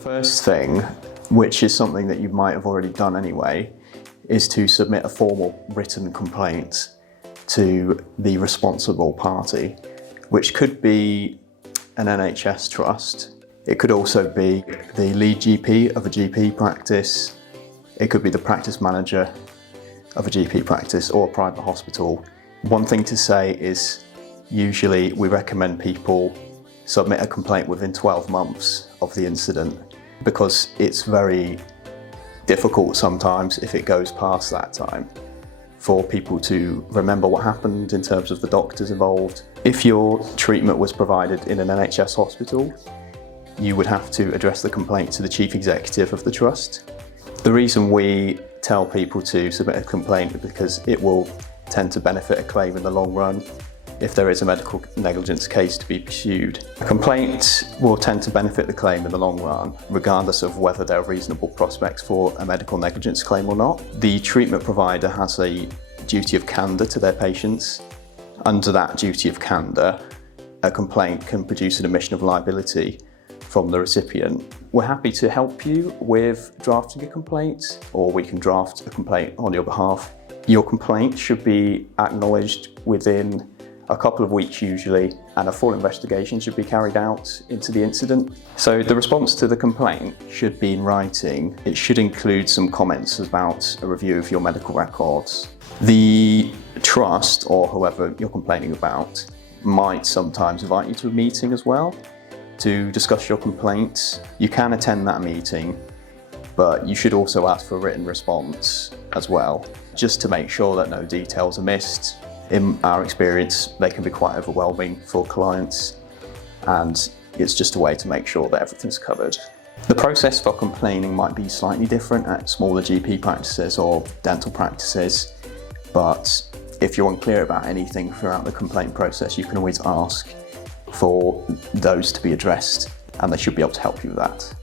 First thing, which is something that you might have already done anyway, is to submit a formal written complaint to the responsible party, which could be an NHS trust. It could also be the lead GP of a GP practice. It could be the practice manager of a GP practice or a private hospital. One thing to say is usually we recommend people submit a complaint within 12 months of the incident, because it's very difficult sometimes, if it goes past that time, for people to remember what happened in terms of the doctors involved. If your treatment was provided in an NHS hospital, you would have to address the complaint to the chief executive of the trust. The reason we tell people to submit a complaint is because it will tend to benefit a claim in the long run if there is a medical negligence case to be pursued. A complaint will tend to benefit the claim in the long run, regardless of whether there are reasonable prospects for a medical negligence claim or not. The treatment provider has a duty of candour to their patients. Under that duty of candour, a complaint can produce an admission of liability from the recipient. We're happy to help you with drafting a complaint, or we can draft a complaint on your behalf. Your complaint should be acknowledged within a couple of weeks usually, and a full investigation should be carried out into the incident. So the response to the complaint should be in writing. It should include some comments about a review of your medical records. The trust, or whoever you're complaining about, might sometimes invite you to a meeting as well to discuss your complaint. You can attend that meeting, but you should also ask for a written response as well, just to make sure that no details are missed. In our experience, they can be quite overwhelming for clients, and it's just a way to make sure that everything's covered. The process for complaining might be slightly different at smaller GP practices or dental practices, but if you're unclear about anything throughout the complaint process, you can always ask for those to be addressed, and they should be able to help you with that.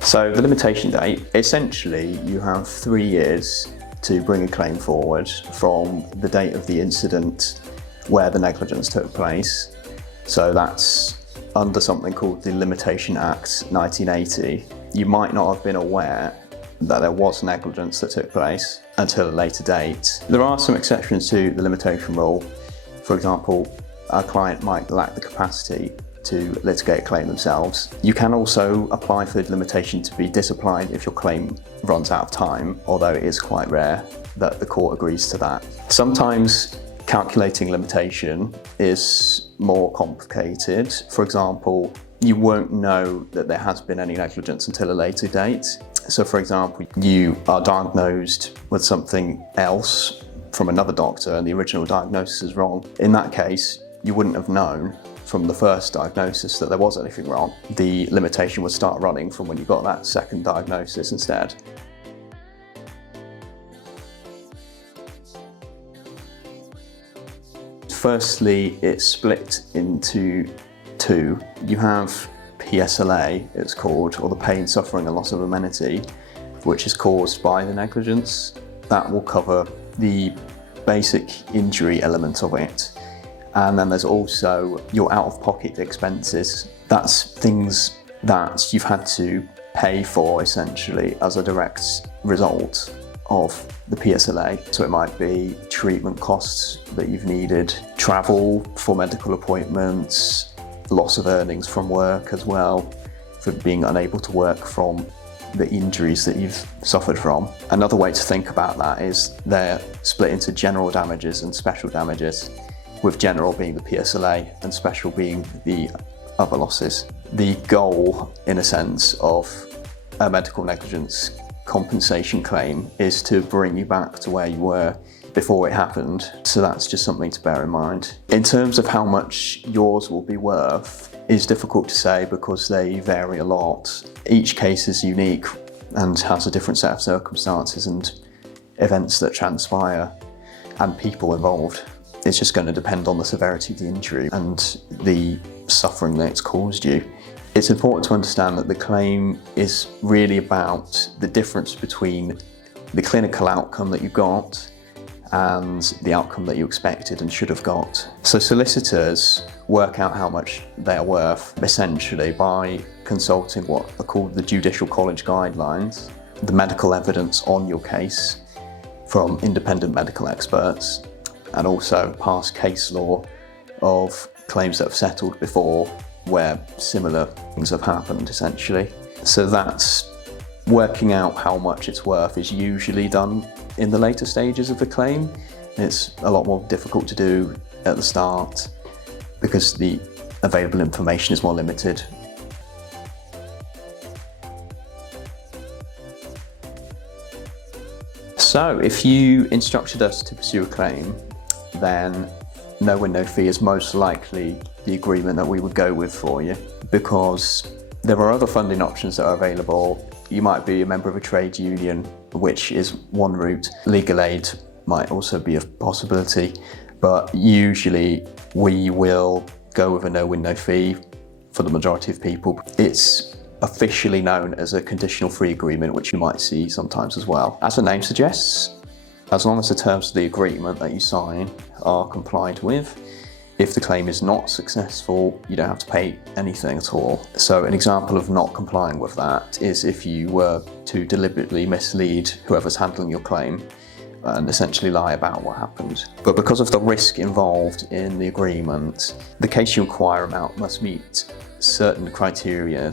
So the limitation date, essentially you have 3 years to bring a claim forward from the date of the incident where the negligence took place. So that's under something called the Limitation Act 1980. You might not have been aware that there was negligence that took place until a later date. There are some exceptions to the limitation rule. For example, a client might lack the capacity to litigate a claim themselves. You can also apply for the limitation to be disapplied if your claim runs out of time, although it is quite rare that the court agrees to that. Sometimes calculating limitation is more complicated. For example, you won't know that there has been any negligence until a later date. So for example, you are diagnosed with something else from another doctor and the original diagnosis is wrong. In that case, you wouldn't have known from the first diagnosis that there was anything wrong. The limitation would start running from when you got that second diagnosis instead. Firstly, it's split into two. You have PSLA, it's called, or the pain, suffering and loss of amenity, which is caused by the negligence. That will cover the basic injury element of it. And then there's also your out-of-pocket expenses. That's things that you've had to pay for essentially as a direct result of the PSLA. So it might be treatment costs that you've needed, travel for medical appointments, loss of earnings from work as well, for being unable to work from the injuries that you've suffered from. Another way to think about that is they're split into general damages and special damages, with general being the PSLA and special being the other losses. The goal, in a sense, of a medical negligence compensation claim is to bring you back to where you were before it happened, so that's just something to bear in mind. In terms of how much yours will be worth is difficult to say because they vary a lot. Each case is unique and has a different set of circumstances and events that transpire and people involved. It's just going to depend on the severity of the injury and the suffering that it's caused you. It's important to understand that the claim is really about the difference between the clinical outcome that you got and the outcome that you expected and should have got. So solicitors work out how much they are worth essentially by consulting what are called the Judicial College Guidelines, the medical evidence on your case from independent medical experts, and also past case law of claims that have settled before where similar things have happened essentially. So that's working out how much it's worth is usually done in the later stages of the claim. It's a lot more difficult to do at the start because the available information is more limited. So if you instructed us to pursue a claim, then no win, no fee is most likely the agreement that we would go with for you, because there are other funding options that are available. You might be a member of a trade union, which is one route. Legal aid might also be a possibility, but usually we will go with a no win, no fee for the majority of people. It's officially known as a conditional free agreement, which you might see sometimes as well. As the name suggests, as long as the terms of the agreement that you sign are complied with, if the claim is not successful, you don't have to pay anything at all. So an example of not complying with that is if you were to deliberately mislead whoever's handling your claim and essentially lie about what happened. But because of the risk involved in the agreement, the case you inquire about must meet certain criteria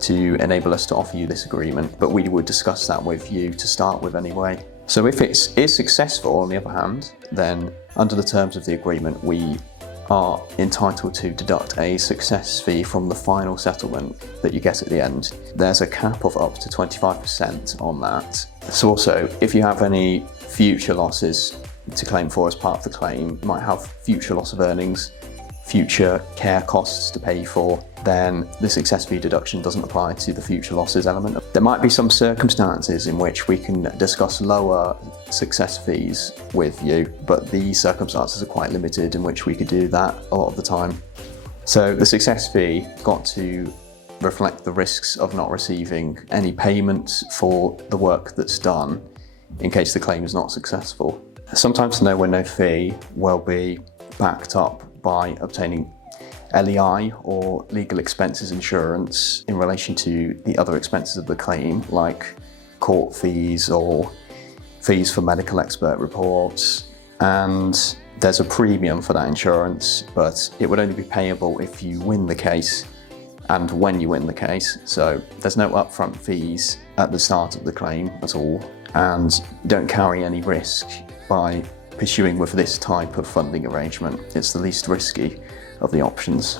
to enable us to offer you this agreement, but we would discuss that with you to start with anyway. So if it is successful, on the other hand, then under the terms of the agreement, we are entitled to deduct a success fee from the final settlement that you get at the end. There's a cap of up to 25% on that. So also, if you have any future losses to claim for as part of the claim, you might have future loss of earnings, future care costs to pay for, then the success fee deduction doesn't apply to the future losses element. There might be some circumstances in which we can discuss lower success fees with you, but these circumstances are quite limited in which we could do that a lot of the time. So the success fee got to reflect the risks of not receiving any payment for the work that's done in case the claim is not successful. Sometimes the no win, no fee will be backed up by obtaining LEI or legal expenses insurance in relation to the other expenses of the claim, like court fees or fees for medical expert reports. And there's a premium for that insurance, but it would only be payable if you win the case and when you win the case. So there's no upfront fees at the start of the claim at all, and you don't carry any risk by pursuing with this type of funding arrangement. It's the least risky of the options.